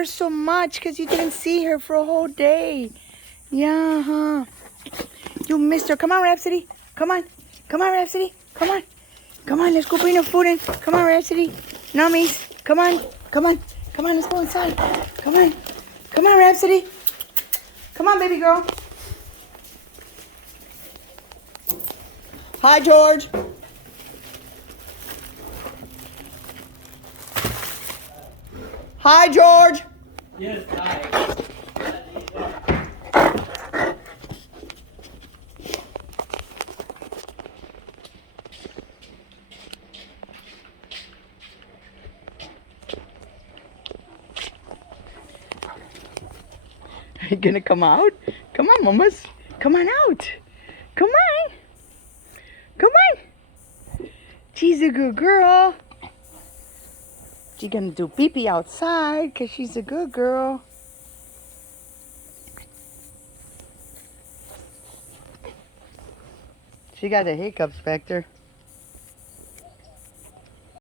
her so much because you didn't see her for a whole day. Yeah, huh? You missed her. Come on, Rhapsody. Come on. Come on, Rhapsody. Come on. Come on, let's go bring her food in. Come on, Rhapsody. Nummies. Come on. Come on. Come on, let's go inside. Come on. Come on, Rhapsody. Come on, baby girl. Hi, George. Hi, George. Yes, hi. Are you gonna come out? Come on, mamas. Come on out. Come on. Come on. She's a good girl. She's gonna do pee-pee outside because she's a good girl. She got the hiccups, Wächter.